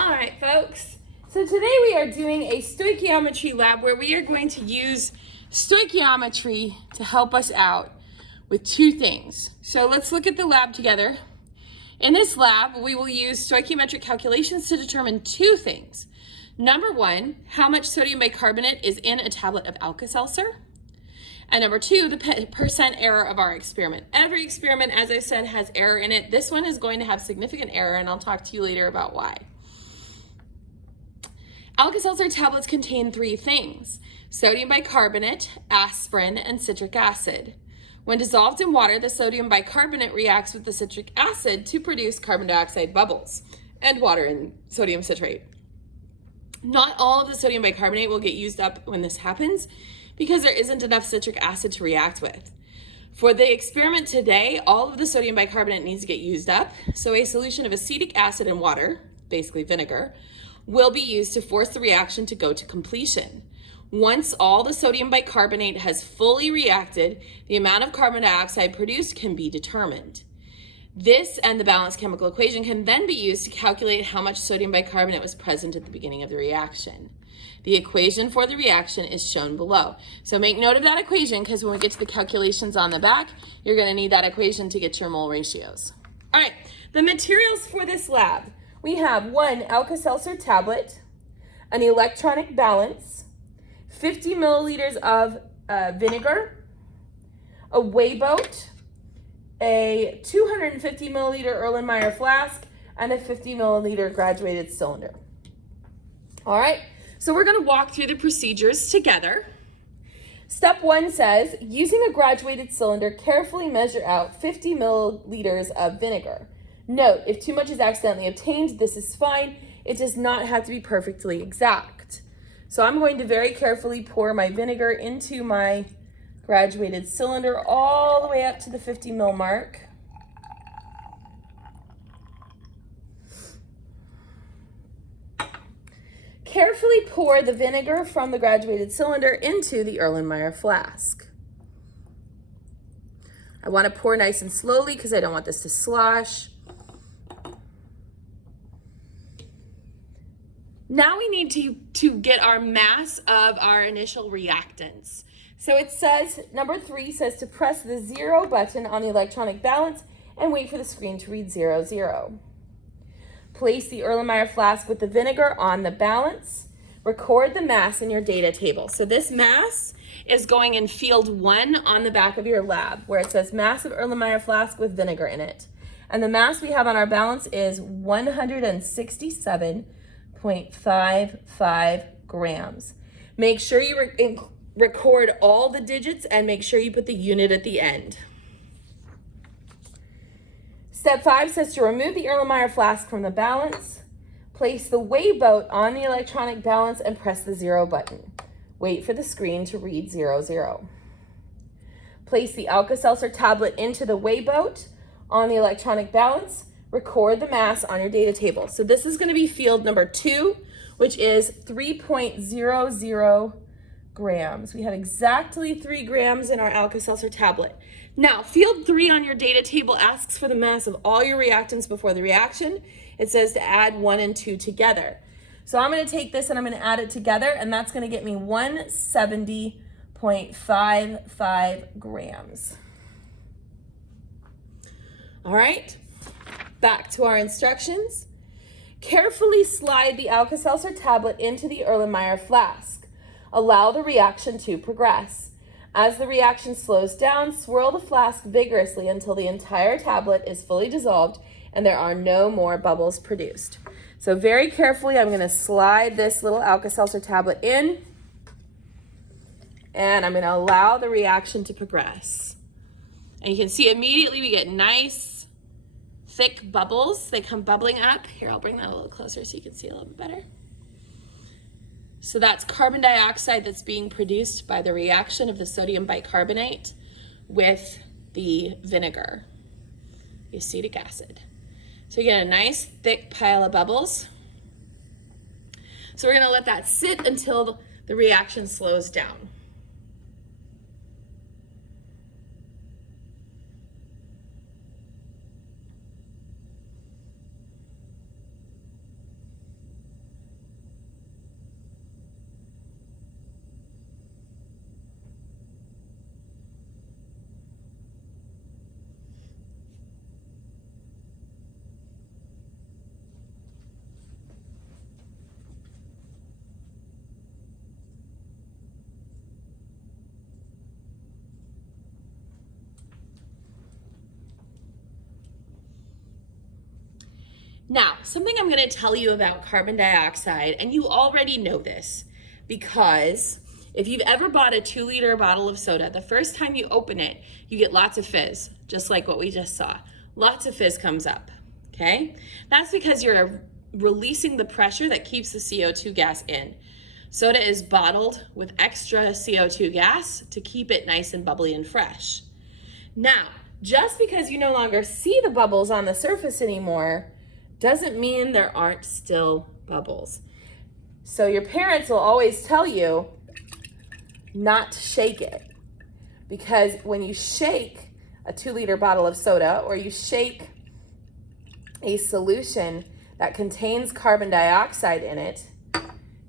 All right, folks. So today we are doing a stoichiometry lab where we are going to use stoichiometry to help us out with two things. So let's look at the lab together. In this lab, we will use stoichiometric calculations to determine two things. Number one, how much sodium bicarbonate is in a tablet of Alka-Seltzer. And number two, the percent error of our experiment. Every experiment, as I said, has error in it. This one is going to have significant error, and I'll talk to you later about why. Alka-Seltzer tablets contain three things: sodium bicarbonate, aspirin, and citric acid. When dissolved in water, the sodium bicarbonate reacts with the citric acid to produce carbon dioxide bubbles and water and sodium citrate. Not all of the sodium bicarbonate will get used up when this happens because there isn't enough citric acid to react with. For the experiment today, all of the sodium bicarbonate needs to get used up, so a solution of acetic acid and water, basically vinegar, will be used to force the reaction to go to completion. Once all the sodium bicarbonate has fully reacted, the amount of carbon dioxide produced can be determined. This and the balanced chemical equation can then be used to calculate how much sodium bicarbonate was present at the beginning of the reaction. The equation for the reaction is shown below. So make note of that equation, because when we get to the calculations on the back, you're going to need that equation to get your mole ratios. All right, the materials for this lab. We have one Alka-Seltzer tablet, an electronic balance, 50 milliliters of vinegar, a weigh boat, a 250 milliliter Erlenmeyer flask, and a 50 milliliter graduated cylinder. All right, so we're going to walk through the procedures together. Step one says, using a graduated cylinder, carefully measure out 50 milliliters of vinegar. Note, if too much is accidentally obtained, this is fine. It does not have to be perfectly exact. So I'm going to very carefully pour my vinegar into my graduated cylinder all the way up to the 50 ml mark. Carefully pour the vinegar from the graduated cylinder into the Erlenmeyer flask. I want to pour nice and slowly because I don't want this to slosh. Now we need to get our mass of our initial reactants. So it says, number 3 says to press the 0 button on the electronic balance and wait for the screen to read 0, 0. Place the Erlenmeyer flask with the vinegar on the balance. Record the mass in your data table. So this mass is going in field 1 on the back of your lab, where it says mass of Erlenmeyer flask with vinegar in it. And the mass we have on our balance is 167.55 grams. Make sure you record all the digits and make sure you put the unit at the end. Step 5 says to remove the Erlenmeyer flask from the balance. Place the weigh boat on the electronic balance and press the 0 button. Wait for the screen to read 0, 0. Place the Alka-Seltzer tablet into the weigh boat on the electronic balance. Record the mass on your data table. So this is going to be field number 2, which is 3.00 grams. We have exactly 3 grams in our Alka-Seltzer tablet. Now, field 3 on your data table asks for the mass of all your reactants before the reaction. It says to add 1 and 2 together. So I'm going to take this and I'm going to add it together, and that's going to get me 170.55 grams. All right, back to our instructions. Carefully slide the Alka-Seltzer tablet into the Erlenmeyer flask. Allow the reaction to progress. As the reaction slows down, swirl the flask vigorously until the entire tablet is fully dissolved and there are no more bubbles produced. So very carefully, I'm going to slide this little Alka-Seltzer tablet in, and I'm going to allow the reaction to progress. And you can see immediately we get nice, thick bubbles. They come bubbling up. Here, I'll bring that a little closer so you can see a little bit better. So that's carbon dioxide that's being produced by the reaction of the sodium bicarbonate with the vinegar, the acetic acid. So you get a nice thick pile of bubbles. So we're going to let that sit until the reaction slows down. Now, something I'm going to tell you about carbon dioxide, and you already know this, because if you've ever bought a 2-liter bottle of soda, the first time you open it, you get lots of fizz, just like what we just saw. Lots of fizz comes up, okay? That's because you're releasing the pressure that keeps the CO2 gas in. Soda is bottled with extra CO2 gas to keep it nice and bubbly and fresh. Now, just because you no longer see the bubbles on the surface anymore doesn't mean there aren't still bubbles. So your parents will always tell you not to shake it, because when you shake a 2-liter bottle of soda or you shake a solution that contains carbon dioxide in it,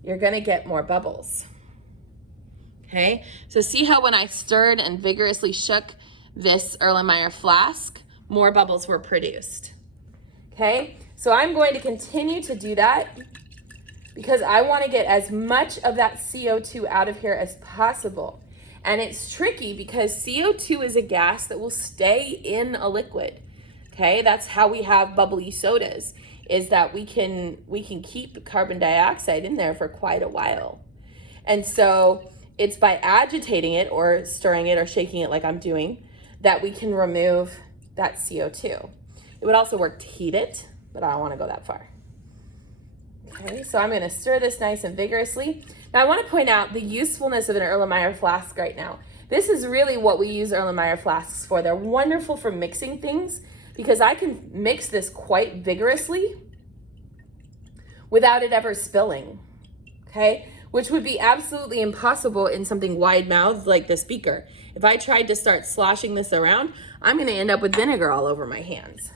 you're going to get more bubbles. Okay, so see how when I stirred and vigorously shook this Erlenmeyer flask, more bubbles were produced. Okay, so I'm going to continue to do that because I want to get as much of that CO2 out of here as possible. And it's tricky because CO2 is a gas that will stay in a liquid. Okay, that's how we have bubbly sodas, is that we can keep carbon dioxide in there for quite a while. And so it's by agitating it or stirring it or shaking it like I'm doing that we can remove that CO2. It would also work to heat it, but I don't want to go that far. Okay, so I'm going to stir this nice and vigorously. Now I want to point out the usefulness of an Erlenmeyer flask right now. This is really what we use Erlenmeyer flasks for. They're wonderful for mixing things because I can mix this quite vigorously without it ever spilling, okay? Which would be absolutely impossible in something wide-mouthed like this beaker. If I tried to start sloshing this around, I'm gonna end up with vinegar all over my hands.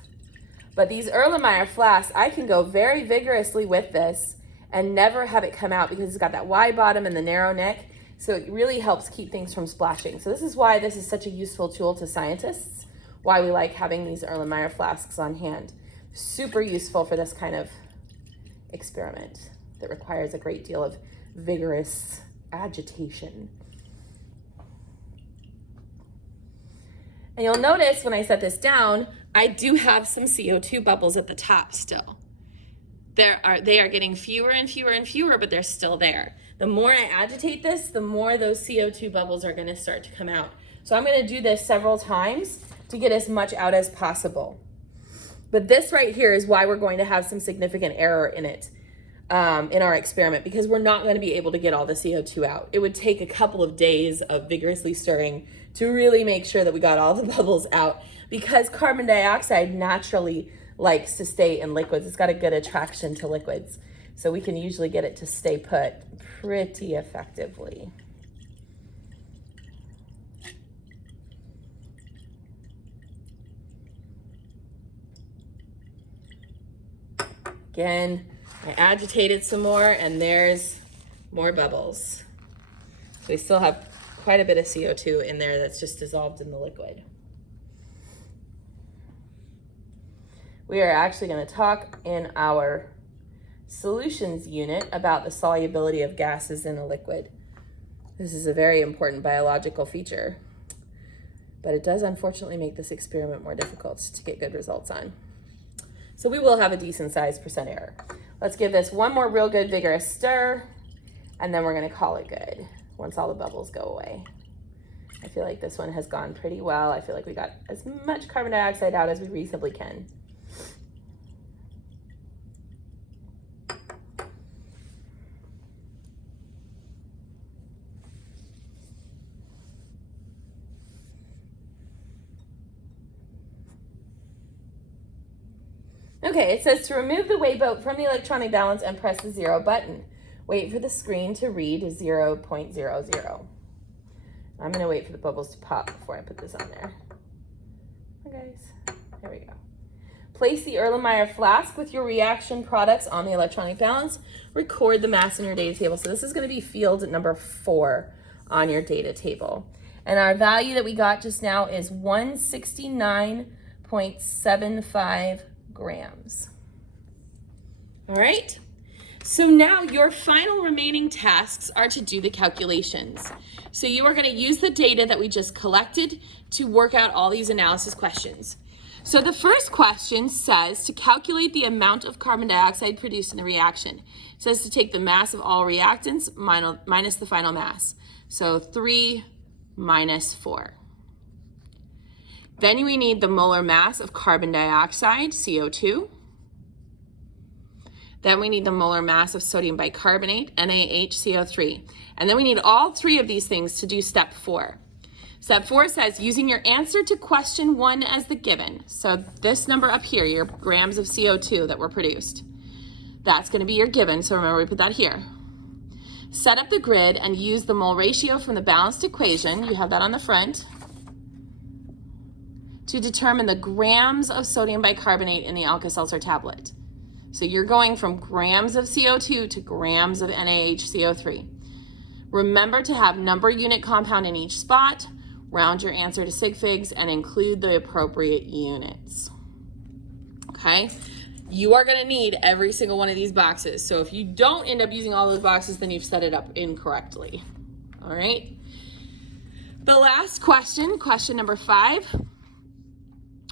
But these Erlenmeyer flasks, I can go very vigorously with this and never have it come out because it's got that wide bottom and the narrow neck, so it really helps keep things from splashing. So this is why this is such a useful tool to scientists, why we like having these Erlenmeyer flasks on hand. Super useful for this kind of experiment that requires a great deal of vigorous agitation. And you'll notice when I set this down, I do have some CO2 bubbles at the top still. They are getting fewer and fewer and fewer, but they're still there. The more I agitate this, the more those CO2 bubbles are going to start to come out. So I'm going to do this several times to get as much out as possible. But this right here is why we're going to have some significant error in it, in our experiment, because we're not going to be able to get all the CO2 out. It would take a couple of days of vigorously stirring to really make sure that we got all the bubbles out, because carbon dioxide naturally likes to stay in liquids. It's got a good attraction to liquids. So we can usually get it to stay put pretty effectively. Again, I agitated some more and there's more bubbles. So we still have quite a bit of CO2 in there that's just dissolved in the liquid. We are actually going to talk in our solutions unit about the solubility of gases in a liquid. This is a very important biological feature, but it does unfortunately make this experiment more difficult to get good results on. So we will have a decent sized percent error. Let's give this one more real good vigorous stir, and then we're going to call it good once all the bubbles go away. I feel like this one has gone pretty well. I feel like we got as much carbon dioxide out as we reasonably can. Okay, it says to remove the weigh boat from the electronic balance and press the 0 button. Wait for the screen to read 0.00. I'm going to wait for the bubbles to pop before I put this on there. Okay, guys, there we go. Place the Erlenmeyer flask with your reaction products on the electronic balance. Record the mass in your data table. So this is going to be field number 4 on your data table. And our value that we got just now is 169.75 grams. All right, so now your final remaining tasks are to do the calculations. So you are going to use the data that we just collected to work out all these analysis questions. So the first question says to calculate the amount of carbon dioxide produced in the reaction. It says to take the mass of all reactants minus the final mass. So 3 minus 4. Then we need the molar mass of carbon dioxide, CO2. Then we need the molar mass of sodium bicarbonate, NaHCO3. And then we need all three of these things to do step 4. Step 4 says, using your answer to question 1 as the given, so this number up here, your grams of CO2 that were produced, that's going to be your given, so remember we put that here. Set up the grid and use the mole ratio from the balanced equation, you have that on the front, to determine the grams of sodium bicarbonate in the Alka-Seltzer tablet. So you're going from grams of CO2 to grams of NaHCO3. Remember to have number unit compound in each spot, round your answer to sig figs, and include the appropriate units. Okay? You are going to need every single one of these boxes. So if you don't end up using all those boxes, then you've set it up incorrectly. All right? The last question, question number 5.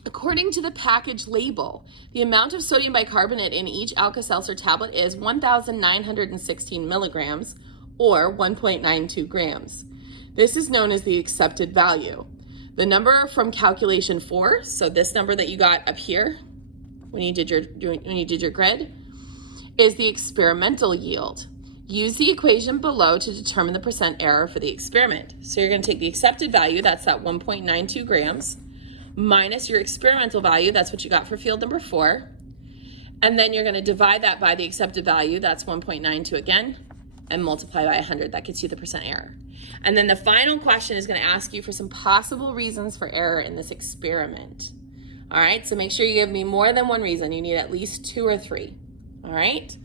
According to the package label, the amount of sodium bicarbonate in each Alka-Seltzer tablet is 1,916 milligrams, or 1.92 grams. This is known as the accepted value. The number from calculation 4, so this number that you got up here when you did your grid, is the experimental yield. Use the equation below to determine the percent error for the experiment. So you're going to take the accepted value, that's that 1.92 grams, minus your experimental value, that's what you got for field number 4, and then you're going to divide that by the accepted value, that's 1.92 again, and multiply by 100. That gets you the percent error. And then the final question is going to ask you for some possible reasons for error in this experiment. All right, so make sure you give me more than one reason. You need at least 2 or 3. All right.